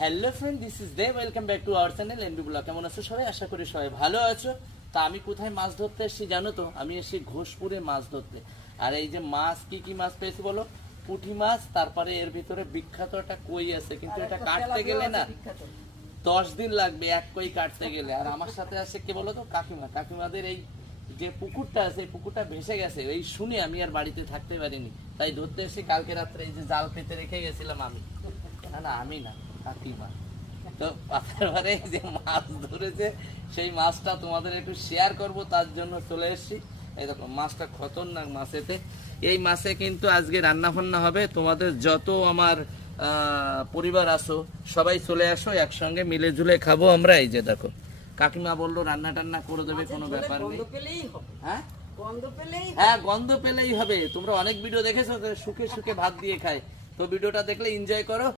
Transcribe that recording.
Hello friend, this is Dey. Welcome back to our channel NB blog. কেমন আছো সবাই? আশা করি সবাই ভালো আছো। তা আমি কোথায় মাছ ধরতে এসেছি জানো তো? আমি এসেছি ঘোষপুরে মাছ ধরতে। আর এই যে মাছ, কি কি মাছ পেয়েছি বলো? পুঁটি মাছ, তারপরে এর ভিতরে বিখ্যাত একটা কই আছে, কিন্তু এটা কাটতে গেলে না 10 দিন লাগবে এক কই কাটতে গেলে। আর আমার সাথে আছে কে বলো তো? কাকিমা। কাকিমাদের এই যে পুকুরটা আছে, এই পুকুরটা ভেসে গেছে, এই শুনে আমি আর বাড়িতে থাকতে পারিনি, তাই ধরতে এসে কালকে রাত্রে এই যে জাল পেতে রেখে গেছিলাম আমি। না আমি না, কাকিমা। তো তারপরে এই যে মাছ ধরেছে, সেই মাছটা তোমাদের একটু শেয়ার করব, তার জন্য চলে এসেছি। এই দেখো মাছটা খতরনাক মাছ। এতে এই মাছে কিন্তু আজকে রান্না বান্না হবে। তোমাদের যত আমার পরিবার আসো, সবাই চলে আসো, একসঙ্গে মিলে ঝুলে খাবো আমরা। এই যে দেখো কাকিমা বললো রান্না টান্না করে দেবে, কোনো ব্যাপার নেই। হ্যাঁ হ্যাঁ, গন্ধ পেলেই হবে। তোমরা অনেক ভিডিও দেখেছো শুকে শুকে ভাত দিয়ে খায়, তো ভিডিওটা দেখলে এনজয় করো।